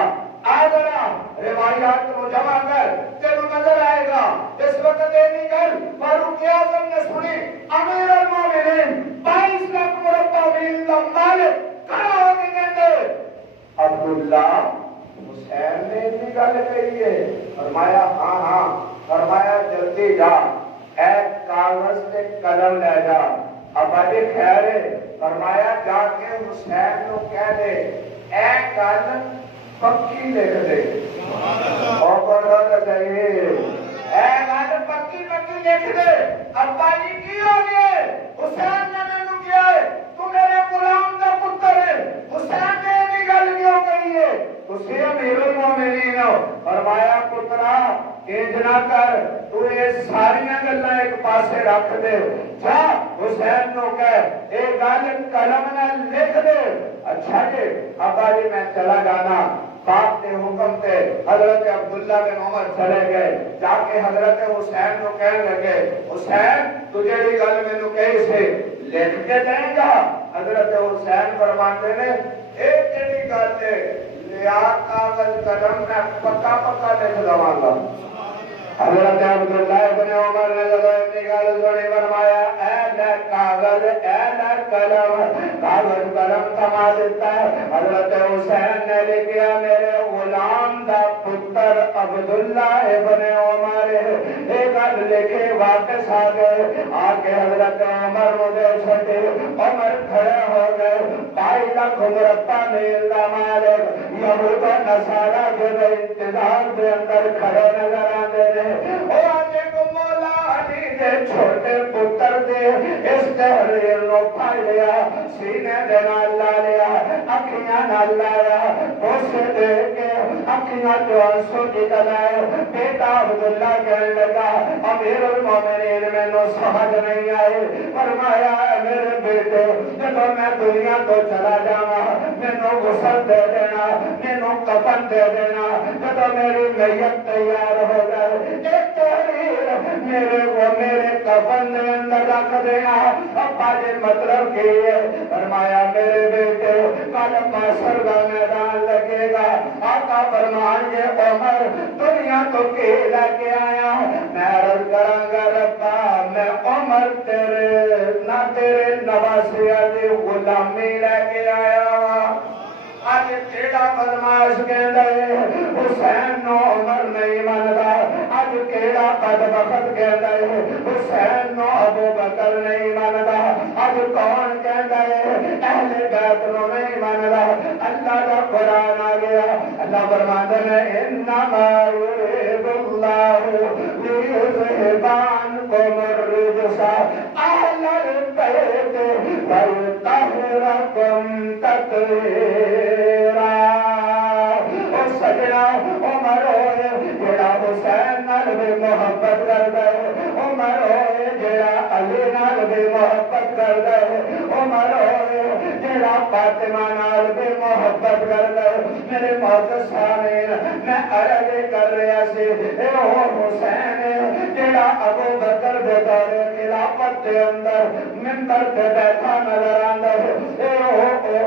آدھرا روایات کو جمع کر تینوں نظر آئے گا. اس وقت اینی گل فاروق اعظم نے سنی امیر المومنین 22 لاکھ مربع میل کا مالک کھڑا ہو کے کہتے عبداللہ حسین نے اتنی گل کہی ہے؟ فرمایا ہاں ہاں. فرمایا جلدی جا ایک کاغذ سے قلم لے جا. ابا جی خیر ہے. فرمایا جا کے حسین کو کہہ دے ایک گل پکی لکھ دے. اور بڑھا چاہیے ایک گل پکی پکی لکھ دے. ابا جی کی ہو گئے؟ حسین نے مینوں کیا ہے تو میرے غلام دا پتر ہے. حسین نے بھی گل کیوں کہی ہے؟ تسی امیر المومنین ہو. فرمایا پترا انج نہ کر, تو یہ ساری گلاں ایک پاسے رکھ دے. جا حسین نو کہہ اے گل قلم نال لکھ دے. اچھا جی ابا جی میں چلا جانا. باپ کے حکم سے حضرت عبداللہ بن عمر چلے گئے. جا کے حضرت حسین کو کہنے لگے حسین تجھے بھی گل مینوں کہی سے لکھ کے دیں گا. حضرت حسین فرماتے نے ایک کیڑی گل ہے لیا کاغذ قلم میں پکا پکا لکھ دواں گا. حضرت عبداللہ بن عمر نے جب اتنی گل سنی فرمایا اے لے کاغذ اے لے قلم. کاغذ قلم تھما دیتا ہے. حضرت حسین نے لکھا میرے غلام دا پتر عبداللہ ابن عمر ایک گل لکھے واپس آ گئے. آ کے حضرت عمر کو دے چھٹے. عمر کھڑے ہو گئے. 22 لاکھ مربع میل دا مالک یہود و نصارا کے انتظار دے اندر کھڑے نظر آتے ہیں. چھوٹے پتر دے تحریر نو پڑ لیا سینے دے نال لا لیا اکھیاں نال لایا اسے دے کے اکھیاں جو آنسو نکل آئے بیٹا عبداللہ کہنے لگا امیر المومنین میں نو سمجھ نہیں آئے فرمایا میرے بیٹے جب میں دنیا تو چلا جاؤں میں نو غسل دے دینا میں نو کفن دے دینا جب میری میت تیار ہو گئے ایک تحریر میرے کفن دے اندر رکھ دینا ابا جی مطلب کی ہے فرمایا میرے بیٹے کل محشر کا میدان لگے گا آقا فرمان یہ عمر دنیا تو کے لے کے آیا میں عرض کروں گا ربا میں عمر تیرے نواسیہ دی غلامی لے کے آیا آج کیڑا بدماش کہندا ہے حسین نو عمر نہیں مندا آج کیڑا بدبخت کہندا ہے حسین نو ابو بکر نہیں مندا آج کون کہندا ہے اہل بیت نو نہیں مندا اللہ کا قرآن آ گیا اللہ فرماتا ہے انما یرید اللہ لیذہب عنکم الرجس اہل البیت ویطہرکم تطہیرا سجنا عمر ہوئے جڑا حسین نال بھی محبت کر گئے عمر ہوئے جڑا علی نال بھی محبت کر گئے عمر ہوئے جڑا فاطمہ نال بھی محبت کر گئے میرے معزز سامعین میں عرض کر رہا سی اے او حسین جڑا ابو بکر دے دور خلافت دے اندر منبر تے بیٹھا نظر آندا اے او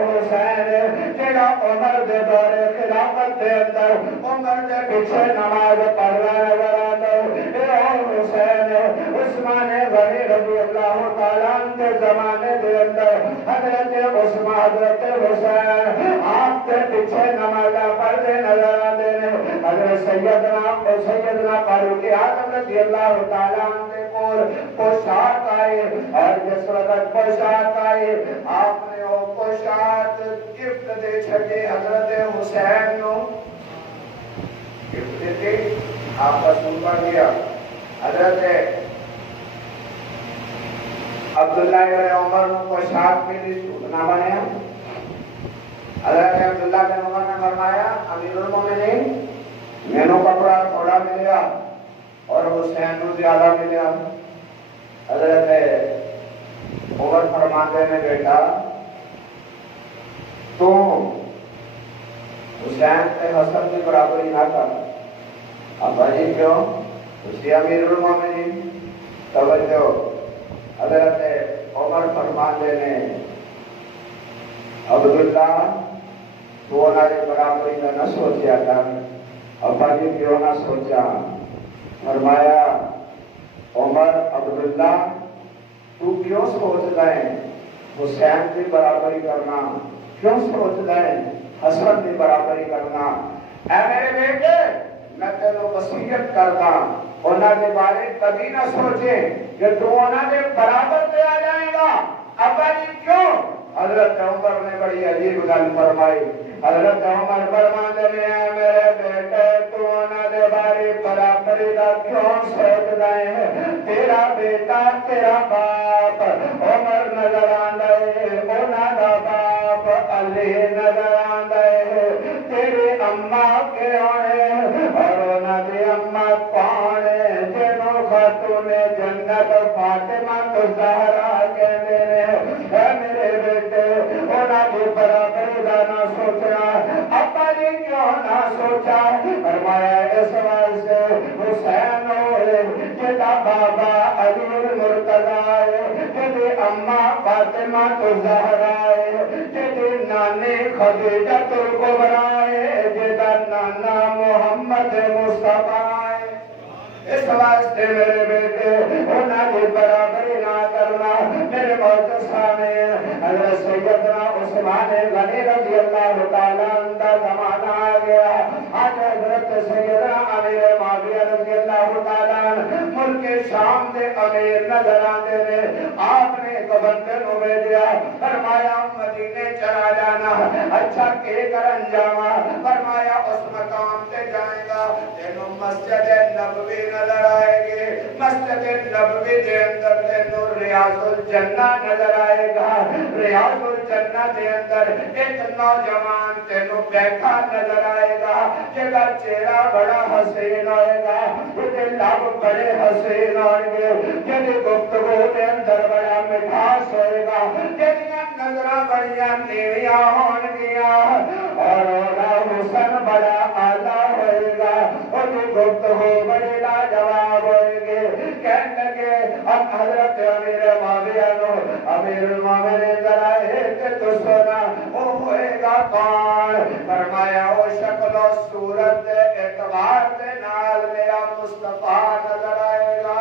حسین جڑا عمر دے دور خلافت دے اندر عمر دے پیچھے نماز پڑھنا نظر آندا اے او حسین عثمان غنی رضی اللہ تعالیٰ کے زمانے دے اندر حضرت عثمان حضرت حسین آپ کے پیچھے نماز پڑھتے نظر آتے ہیں حضرت سیدنا فاروق اعظم رضی اللہ تعالیٰ کے کول پوشاک آئے اور جس وقت پوشاک آئے آپ نے وہ پوشاک گفٹ دے چھٹے حضرت حسین نو گفٹ دیتے آپ کا سنپا گیا حضرت عبداللہ ابن عمر نو پوشاک ملی سوٹنا بنیا حضرت عبداللہ بن عمر نے فرمایا امیر المومنین میں نو کپڑا تھوڑا ملیا اور حسین نو زیادہ ملیا حضرت عمر فرماتے ہیں بیٹا تو حسین تے حسن کی برابری نہ کر ابا جی کیوں اسی امیر المومنین توجہ حضرت عمر فرماتے ہیں عبداللہ تو انہوں نے برابری کا نہ سوچیا کر ابا جی کیوں نہ سوچا فرمایا عمر عبداللہ تو کیوں سوچ رہے حسین کی برابری کرنا کیوں سوچ رہے حسن کی برابری کرنا اے میرے بیٹے میں تینوں وصیت کرتا انہوں نے بارے کبھی نہ سوچے کہ تو انہوں نے برابر پہ آ جائے گا ابا جی کیوں حضرت عمر نے بڑی عجیب گل فرمائی حضرت عمر فرماتے ہیں میرے بیٹے تو انہوں نے بارے برابری کا کیوں سوچ رہے ہیں تیرا بیٹا تیرا باپ عمر نظر آندا ہے انہوں کا باپ علی نظر آندا ہے تیری اماں کے آنے اور انہوں نے اماں پانے جنہوں خاتون جنت فاطمہ تو زہرا کہتے ہیں اے میرے بیٹے انہوں نے برابری کا نہ سوچنا ابا جی کیوں نہ سوچا فرمایا اس واسطے حسین ہوئے جدا بابا علی المرتضی ہے جدی اماں فاطمہ تو زہرا ہے جدی نانی خدیجہ الکبریٰ ہے جدا نانا محمد مصطفیٰ ہے اس واسطے میرے بیٹے انہوں نے برابری نہ کرنا میرے معزز سامعین حضرت سیدنا عثمان غنی رضی اللہ تعالیٰ عنہ زمانہ آ گیا آج حضرت سیدنا امیر معاویہ رضی اللہ تعالیٰ ملک شام دے امیر نظر آتے ہیں آپ نے ایک بندے نو بھیجا فرمایا مدینے چلا جانا اچھا کے کر انجاما فرمایا اس مقام تے جائے گا تینوں مسجد نبوی نظر آئے گے مسجد نبوی دے اندر تینوں ریاض الجنہ نظر آئے گا. ریاض الجنہ دے اندر ایک نوجوان تینوں بیٹھا نظر آئے گا جہاں چہرہ بڑا حسین ہوئے گا, جہاں لب بڑے حسین ہوئے گے, جہاں گفتگو دے اندر بڑا مٹھاس ہوئے گا, جہاں نظرہ بڑیاں نیویاں ہون گیا اور حسن بڑا آلہ ہوئے گا. اور گفتگو بڑے لاجواب ہوئے گے. کہنے لگے اب حضرت امیر معاویہ نو امیر المومنین ذرا ایک تو سنا وہ ہوئے گا کون؟ فرمایا وہ شکل و صورت اعتبار دے نال میرا مصطفیٰ نظر آئے گا.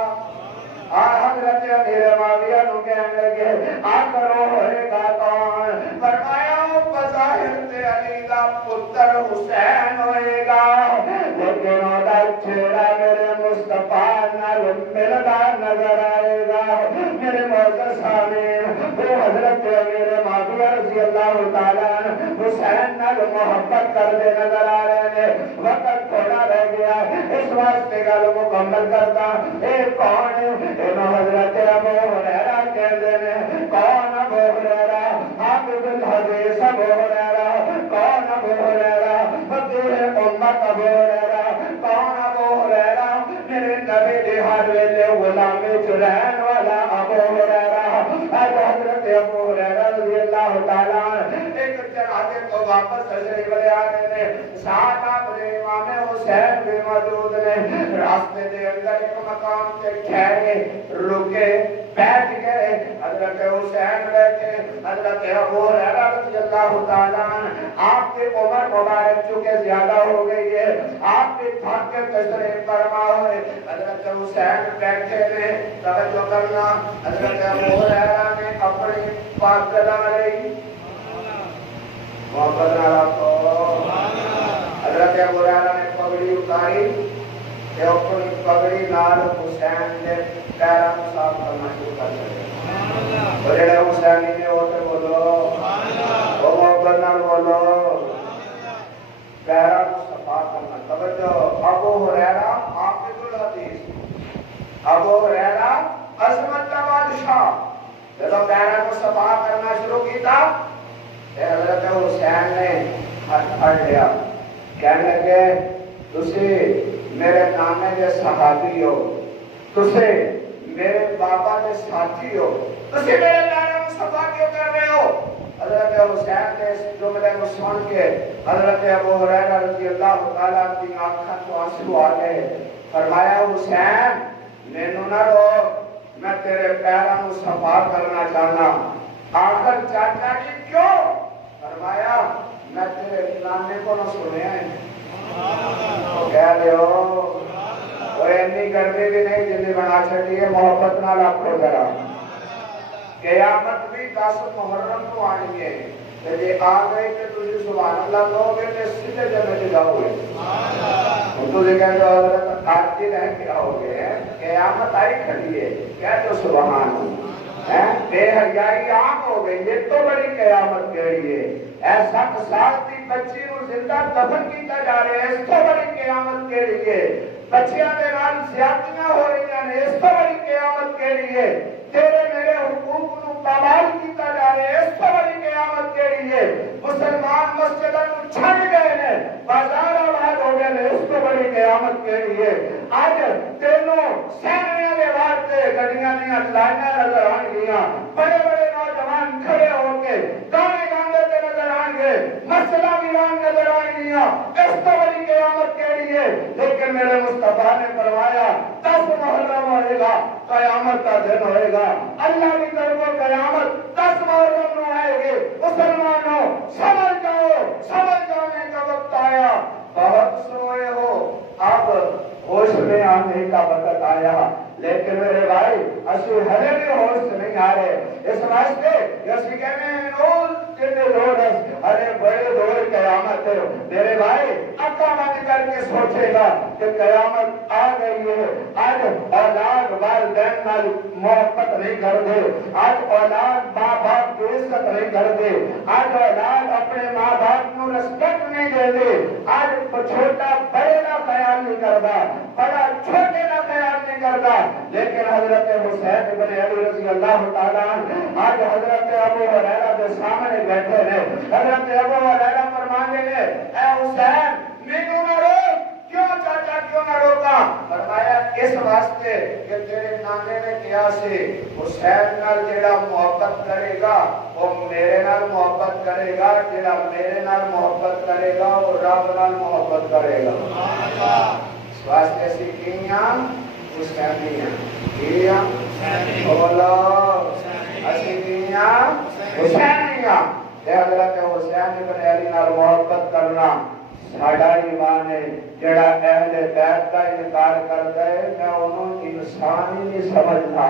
حضرت امیر معاویہ نو کہنے لگے آخر وہ ہوئے گا کون؟ فرمایا وہ بظاہر تے علی دا پتر حسین ہوئے گا, لیکن وہ دا چہرہ میرے مصطفیٰ نال ملدا نظر آئے گا. میرے معزز سامعین, وہ حضرت امیر معاویہ رضی اللہ تعالیٰ حسین نال محبت کردے نظر آ رہے ہیں. وقت تھوڑا رہ گیا, اس واسطے گل مکمل کرتا. اے کون؟ انہوں حضرت ابو ہریرہ کہتے ہیں. کون ابو ہریرہ؟ حافظ الحدیث ابو ہریرہ. کون ابو ہریرہ؟ فقیہ امت ابو ہریرہ. کون ابو ہریرہ؟ میرے نبی دی ہر ویلے غلامی چ رہن والا ابو ہریرہ. حضرت ابو ہریرہ رضی اللہ تعالیٰ ایک جنازے تو واپس تشریف لے آ رہے ہیں. ساتھ اپنے امام حسین بھی موجود نے. راستے دے اندر ایک مقام تے ٹھہرے, رکے, بیٹھ گئے. حضرت حسین بیٹھے, حضرت ابو ہریرہ رضی اللہ تعالیٰ آپ کی عمر مبارک چکے زیادہ ہو گئی ہے, آپ کی تھک کے تشریف فرما ہوئے. حضرت حسین بیٹھے نے. توجہ کرنا, حضرت ابو ہریرہ نے اپنی پاک لائی محبت نالا کو, حضرت ابو ہریرہ نے پگڑی اتاری, اپنی پگڑی نال حسین نے پیروں کو صاف کرنا شروع کر دیا. اور جڑے حسینی نے ہوتے بولو, وہ محبت نال بولو, پیروں کو صاف کرنا. توجہ, ابو ہریرہ حافظ الحدیث, ابو ہریرہ عظمت کا بادشاہ, جب پیروں کو صاف کرنا شروع کیا حضرت حسین نے ہاتھ پھڑ لیا. کہنے لگے تسی میرے نانے کے صحابی ہو, تسی میرے بابا کے ساتھی ہو, تسی میرے پیروں کو صفا کیوں کر رہے ہو؟ حضرت حسین کے اس جملے کو سن کے حضرت ابو ہریرہ رضی اللہ تعالیٰ کی آنکھوں تو آنسو آ گئے. فرمایا حسین مینوں نہ روک, میں تیرے پیروں کو صفا کرنا چاہنا. آخر چاچا جی کیوں؟ فرمایا میں تیرے نانے کو نہ سنیا ہے. کہہ دیو وہ اتنی گرمی بھی نہیں جنہیں بنا چڑی ہے. محبت نہ رکھو ذرا. قیامت بھی 10 محرم کو آنی ہے. جب آ گئی کہ تجھے سبحان اللہ کہو گے کہ سیدھے جنت جاؤ گے. تجھے کہہ دو حضرت آتی رہ کے آؤ گے, قیامت آئی کھڑی ہے, کہہ دو سبحان اللہ. بے حیائی عام ہو گئی, یہ تو بڑی قیامت کہڑی ہے. ایسا 7 سال کی بچی کو زندہ دفن کیتا جا رہے ہیں, اس تو بڑی قیامت کہڑی ہے. بچیاں دے نال زیادتیاں ہو رہی ہیں, اس تو بڑی قیامت کہڑی ہے. تیرے میرے حقوق کو پامال کیتا جا رہے ہیں, اس تو بڑی قیامت کہڑی ہے. مسلمان مسجدوں کو چھڑ گئے ہیں, بازار آباد ہو گئے ہیں, اس تو بڑی قیامت کہڑی ہے. آج تینوں سینیاں دے واسطے گڈیاں دیاں لائناں نظر آن گیاں, بڑے بڑے نوجوان کھڑے ہو کے گانے گاندے تے نظر آن گے, مسئلہ ویران نظر آن گیاں, اس تو بڑی قیامت کہڑی ہے. لیکن میرے مصطفیٰ نے فرمایا 10 محرم ہوئے گا, قیامت کا دن ہوئے گا. اللہ کی طرف قیامت 10 محرم نو آئے گے. مسلمانوں سمجھ جانے کا وقت آیا. بہت سوئے ہو, اب ہوش میں آنے کا وقت آیا. لیکن میرے بھائی اسی ہلے بھی ہوش نہیں آ رہے. اس واسطے اسی کہنے ہیں نور تیرے دور ارے بڑے دور قیامت ہے. میرے بھائی اکا بند کر کے سوچے گا کہ قیامت آ گئی ہے. آج اولاد والدین نال محبت نہیں کر دے, آج اولاد ماں باپ کی عزت نہیں کر دے, آج اولاد اپنے ماں باپ کو رسپیکٹ نہیں دے دے, آج چھوٹا بڑے کا خیال نہیں کرتا, بڑا چھوٹے کا خیال نہیں کرتا، لیکن حضرت حسین ابن علی رضی اللہ تعالیٰ آج حضرت ابو ہریرہ کے سامنے بیٹھے نے. حضرت ابو ہریرہ فرمانے نے اے حسین مینوں نہ روک. کیوں چاچا کیوں نہ روکا؟ فرمایا اس واسطے کہ تیرے نانے نے کیا سے حسین نال جڑا محبت کرے گا وہ میرے نال محبت کرے گا، جڑا میرے نال محبت کرے گا وہ رب نال محبت کرے گا. اس واسطے اسی کیاں حسینیاں کیاں بولو اسی کیاں حسینیاں. حضرت حسین ابن علی نال محبت کرنا ساڈا ایمان ہے. جڑا اہل بیت کا انکار کرتا ہے میں انہوں انسان ہی نہیں سمجھتا.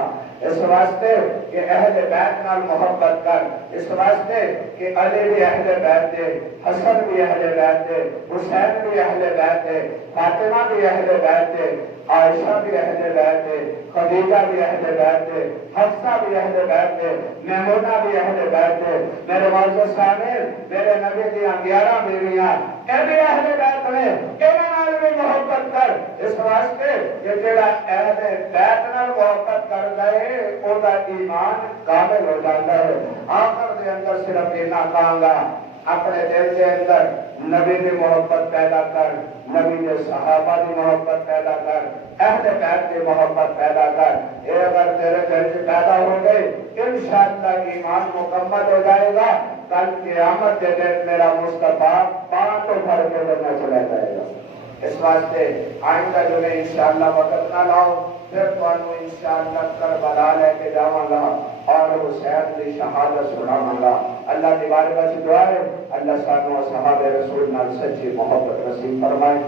اس واسطے کہ اہل بیت نال محبت کر، اس واسطے کہ علی بھی اہل بیت ہے، حسن بھی اہل بیت ہے، حسین بھی اہل بیت ہے، فاطمہ بھی اہل بیت ہے، عائشہ بھی اہل بیت ہے، خدیجہ بھی اہل بیت ہے، حفصہ بھی اہل بیت ہے، میمونہ بھی اہل بیت ہے. میرے معزز سامعین میرے نبی کی 11 بیویاں اے بھی اہل بیت میں انہاں نال بھی محبت کر. اس واسطے کہ جڑا اہل بیت نال محبت کر گئے او دا ایمان کامل ہو جاتا ہے. آخر دے اندر صرف اتنا کہاں گا اپنے دل کے اندر نبی کی محبت پیدا کر، نبی کے صحابہ کی محبت پیدا کر، اہل بیت کی محبت پیدا کر. یہ اگر تیرے دل سے پیدا ہو گئے انشاءاللہ ایمان مکمل ہو جائے گا. کل قیامت کے دن میرا مصطفیٰ پانچوں بھر کے دن چلا جائے گا. اس واسطے آئندہ جو ہے انشاءاللہ وقت نہ لاؤ پھر تمہیں انشاءاللہ کربلا لے کے جاواں گا اور حسین کی شہادت سناواں گا. اللہ کی بارگاہ سے دعا ہے اللہ سانو صحابہ رسول نال سچی محبت نصیب فرمائے.